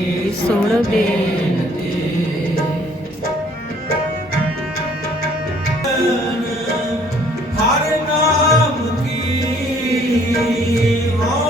ਤੇ ਸੁਣ ਬੇਨਤੀ ਹਰ ਨਾਮ ਕੀ ਹੋ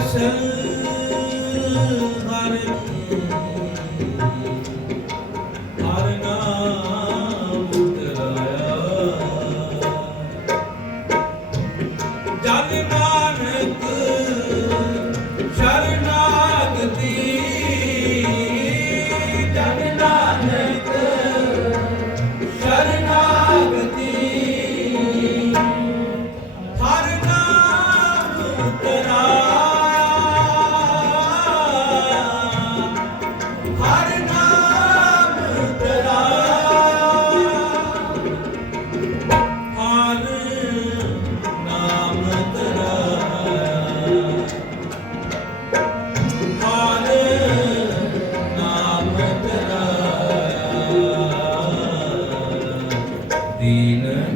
ਹਰ ਹਰ ਨਾਮ